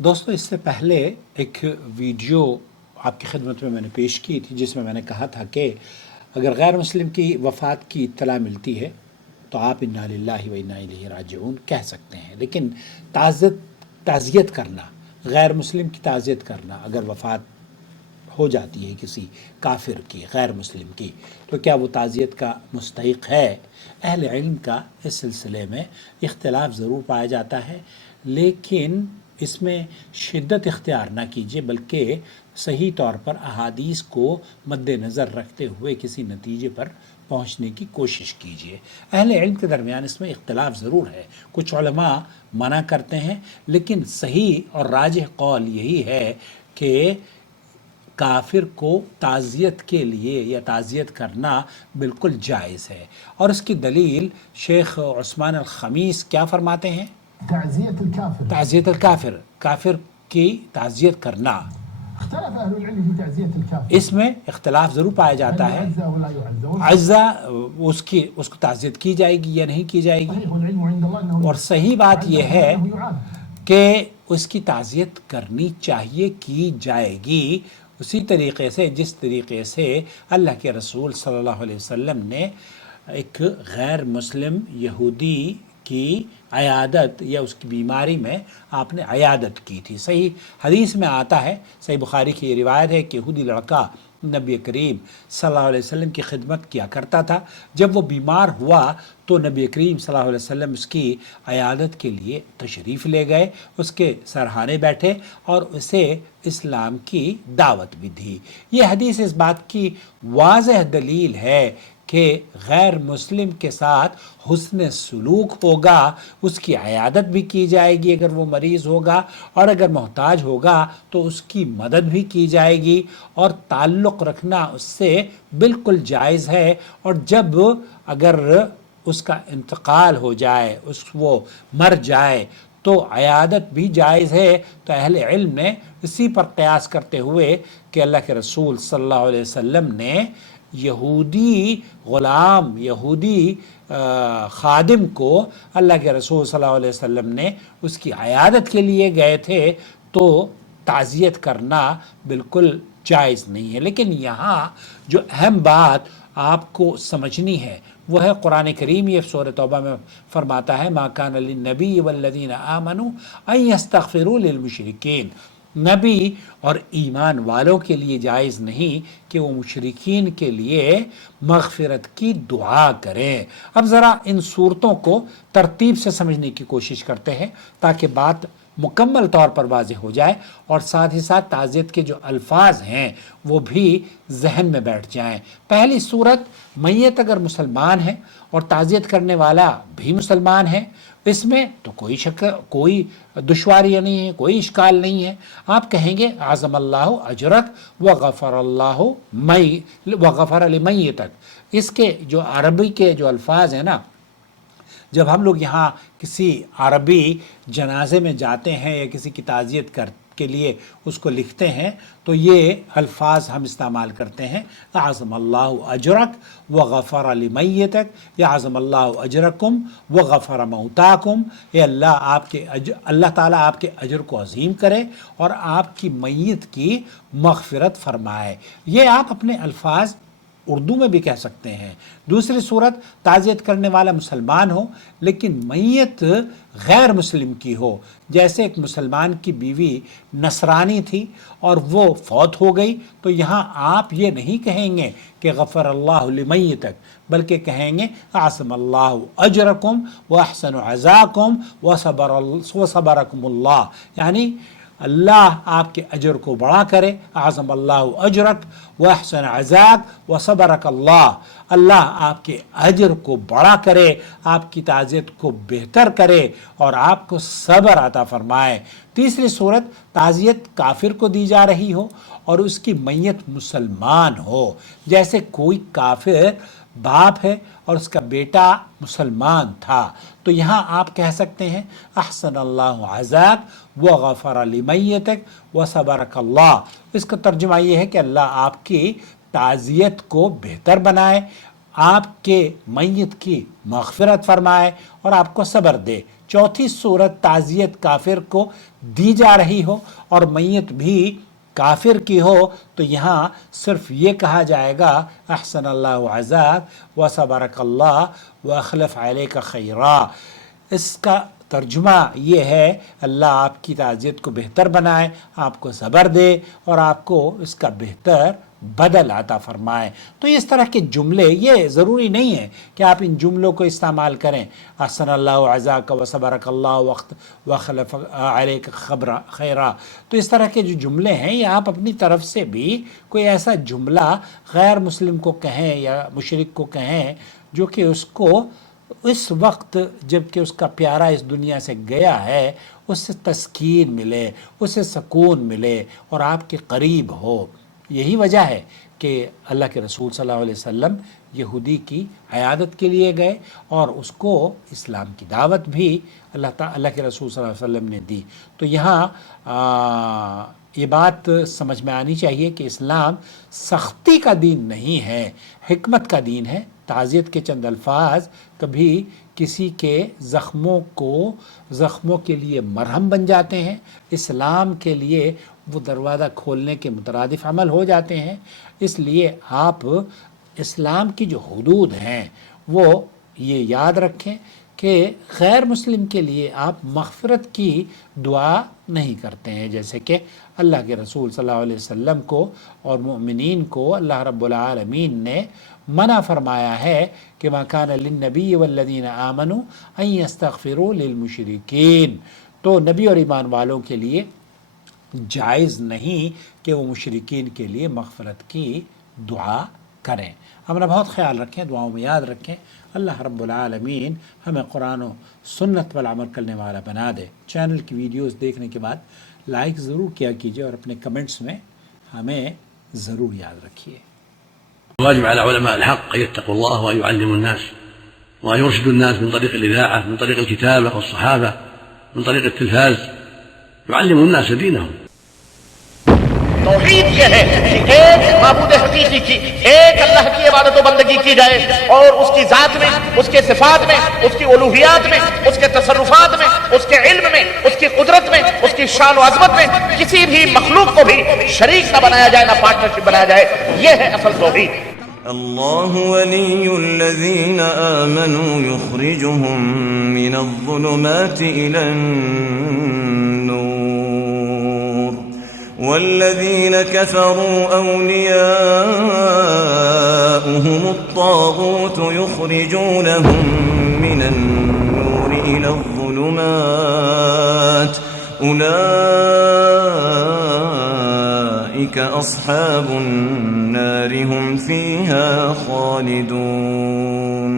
दोस्तों इससे पहले एक वीडियो आपकी खिदमत में मैंने पेश की थी जिसमें मैंने कहा था कि अगर गैर मुस्लिम की वफ़ात की इत्तला मिलती है तो आप इन्ना लिल्लाहि व इन्ना इलैहि राजिऊन कह सकते हैं, लेकिन ताज़ियत करना, गैर मुस्लिम की ताज़ियत करना, अगर वफ़ात हो जाती है किसी काफिर की, गैर मुस्लिम की, तो क्या वो ताज़ियत का मुस्तहिक है? अहले इल्म का इस सिलसिले में इख्तिलाफ ज़रूर पाया जाता है, लेकिन इसमें शिद्दत इख्तियार ना कीजिए, बल्कि सही तौर पर अहादीस को मद्देनज़र रखते हुए किसी नतीजे पर पहुँचने की कोशिश कीजिए। अहले इल्म के दरमियान इसमें इख्तिलाफ ज़रूर है, कुछ उलमा मना करते हैं, लेकिन सही और राजिह कौल यही है कि काफिर को ताज़ियत के लिए या ताज़ियत करना बिल्कुल जायज़ है। और इसकी दलील शेख उस्मान अल खमीस क्या फरमाते हैं? ताज़ियत अल काफिर, काफिर की ताज़ियत करना, इसमें इख्तलाफ ज़रूर पाया जाता है। अज्जा उसको ताज़ियत की जाएगी या नहीं की जाएगी, और सही बात यह है कि उसकी ताज़ियत करनी चाहिए, की जाएगी उसी तरीक़े से जिस तरीक़े से अल्लाह के रसूल सल्लल्लाहु अलैहि वसल्लम ने एक गैर मुस्लिम यहूदी की अयादत या उसकी बीमारी में आपने अयादत की थी। सही हदीस में आता है, सही बुखारी की ये रिवायत है कि यहूदी लड़का नबी करीम सल्लल्लाहु अलैहि वसल्लम की खिदमत किया करता था। जब वो बीमार हुआ तो नबी करीम सल्लल्लाहु अलैहि वसल्लम उसकी अयादत के लिए तशरीफ़ ले गए, उसके सरहाने बैठे और उसे इस्लाम की दावत भी दी। ये हदीस इस बात की वाज़ह दलील है कि गैर मुस्लिम के साथ हुस्न सलूक होगा, उसकी अयादत भी की जाएगी अगर वो मरीज़ होगा, और अगर मोहताज होगा तो उसकी मदद भी की जाएगी, और ताल्लुक़ रखना उससे बिल्कुल जायज़ है। और जब अगर उसका इंतकाल हो जाए, वो मर जाए, तो अयादत भी जायज़ है। तो अहले इल्म ने इसी पर क़यास करते हुए कि अल्लाह के रसूल सल्लल्लाहु अलैहि वसल्लम ने यहूदी ग़ुलाम, यहूदी ख़ादिम को अल्लाह के रसूल सल्लल्लाहु अलैहि वसल्लम ने उसकी अयादत के लिए गए थे, तो ताज़ियत करना बिल्कुल जायज़ नहीं है। लेकिन यहाँ जो अहम बात आपको समझनी है वो है, कुरान करीम ये सूरह तौबा में फरमाता है, मा कान लिन्नबी वल्लज़ीना आमनू अन यस्तग़फ़िरू लिलमुशरिकीन, नबी और ईमान वालों के लिए जायज़ नहीं कि वो मुशरिकीन के लिए मग़फ़िरत की दुआ करें। अब ज़रा इन सूरतों को तरतीब से समझने की कोशिश करते हैं ताकि बात मुकम्मल तौर पर वाज़ेह हो जाए, और साथ ही साथ ताज़ियत के जो अल्फाज हैं वो भी जहन में बैठ जाएं। पहली सूरत, मैयत अगर मुसलमान है और ताज़ियत करने वाला भी मुसलमान है, इसमें तो कोई शक, कोई दुश्वारी नहीं है, कोई इश्काल नहीं है। आप कहेंगे आज़मल्लाहु अजरक व गफ़र लिमय्यतक। इसके जो अरबी के जो अल्फाज हैं ना, जब हम लोग यहाँ किसी अरबी जनाजे में जाते हैं या किसी की ताज़ियत के लिए उसको लिखते हैं, तो ये अल्फाज हम इस्तेमाल करते हैं, आज़मल्लाहु अजरक व गफ़र लिमय्यतक, या आज़मल्लाहु अजरकुम व गफ़र मौताकुम। ये अल्लाह ताला आपके अजर को अज़ीम करे और आपकी मैयत की मग़फ़िरत फ़रमाए। ये आप अपने अल्फाज उर्दू में भी कह सकते हैं। दूसरी सूरत, ताज़ियत करने वाला मुसलमान हो लेकिन मैयत गैर मुस्लिम की हो, जैसे एक मुसलमान की बीवी नसरानी थी और वो फौत हो गई, तो यहाँ आप ये नहीं कहेंगे कि गफ़र अल्लाहु लिमय्यतक, बल्कि कहेंगे आसमल्लाहु अजरकुम व अहसन अज़ाकुम व सबरकुमुल्लाह, यानी अल्लाह आपके अजर को बड़ा करे, आज़मल्लाहु अजरक व अहसन अज़ाक व सबरक अल्लाह, अल्लाह आपके अजर को बड़ा करे, आपकी ताज़ियत को बेहतर करे और आपको सब्र अता फरमाए। तीसरी सूरत, ताज़ियत काफिर को दी जा रही हो और उसकी मैयत मुसलमान हो, जैसे कोई काफिर बाप है और उसका बेटा मुसलमान था, तो यहाँ आप कह सकते हैं अहसन अल्लाहु अज़ाक व गफ़र लिमय्यतक व सबरक अल्लाह। इसका तर्जुमा ये है कि अल्लाह आपकी ताज़ियत को बेहतर बनाए, आपके मैयत की मग़फ़िरत फरमाए और आपको सब्र दे। چوتھی صورت تعزیت کافر کو دی جا رہی ہو اور میت بھی کافر کی ہو تو یہاں صرف یہ کہا جائے گا احسن اللہ عزاک وصبرک اللہ واخلف علیک خیرا. اس کا ترجمہ یہ ہے اللہ آپ کی تعزیت کو بہتر بنائے، آپ کو صبر دے اور آپ کو اس کا بہتر بدل عطا فرمائے. تو اس طرح کے جملے یہ ضروری نہیں ہے کہ آپ ان جملوں کو استعمال کریں، احسن اللہ عزاک وصبرک اللہ وخلف علیک خیرا. تو اس طرح کے جو جملے ہیں یہ آپ اپنی طرف سے بھی کوئی ایسا جملہ غیر مسلم کو کہیں یا مشرک کو کہیں جو کہ اس کو اس وقت جب کہ اس کا پیارا اس دنیا سے گیا ہے اس سے تسکین ملے، اسے سکون ملے اور آپ کے قریب ہو. یہی وجہ ہے کہ اللہ کے رسول صلی اللہ علیہ وسلم یہودی کی عیادت کے لیے گئے اور اس کو اسلام کی دعوت بھی اللہ کے رسول صلی اللہ علیہ وسلم نے دی. تو یہاں یہ بات سمجھ میں آنی چاہیے کہ اسلام سختی کا دین نہیں ہے، حکمت کا دین ہے. تعزیت کے چند الفاظ کبھی کسی کے زخموں کے لیے مرہم بن جاتے ہیں، اسلام کے لیے وہ دروازہ کھولنے کے مترادف عمل ہو جاتے ہیں. اس لیے آپ اسلام کی جو حدود ہیں وہ یہ یاد رکھیں کہ غیر مسلم کے لیے آپ مغفرت کی دعا نہیں کرتے ہیں، جیسے کہ اللہ کے رسول صلی اللہ علیہ وسلم کو اور مؤمنین کو اللہ رب العالمین نے منع فرمایا ہے کہ ما کان للنبی والذین آمنوا ان یستغفروا للمشرکین. تو نبی اور ایمان والوں کے لیے جائز نہیں کہ وہ مشرکین کے لیے مغفرت کی دعا کریں. ہمارا بہت خیال رکھیں، دعاؤں میں یاد رکھیں. اللہ رب العالمین ہمیں قرآن و سنت پر عمل کرنے والا بنا دے. چینل کی ویڈیوز دیکھنے کے بعد لائک ضرور کیا کیجئے اور اپنے کمنٹس میں ہمیں ضرور یاد رکھیے. واجب على علماء الحق أن يتقوا الله وأن يعلموا الناس وأن يرشدوا الناس من طريق الإذاعة، من طريق الكتابة والصحافة، من طريق التلفاز، يعلموا الناس دينهم. توحید یہ ہے کہ ایک معبود حقیقی کی، ایک اللہ کی عبادت و بندگی کی جائے اور اس کی ذات میں، اس کے صفات میں، اس کی الوہیات میں، اس کے تصرفات میں، اس کے علم میں، اس کی قدرت میں، اس کی شان و عظمت میں کسی بھی مخلوق کو بھی شریک نہ بنایا جائے، نہ پارٹنرشپ بنایا جائے. یہ ہے اصل توحید. اللہ ولی الذین آمنوا یخرجهم من الظلمات إلى النور والذین كفروا أولیاؤهم الطاغوت یخرجونهم من النور إلى الظلمات أولئك أصحاب النار هم فيها خالدون.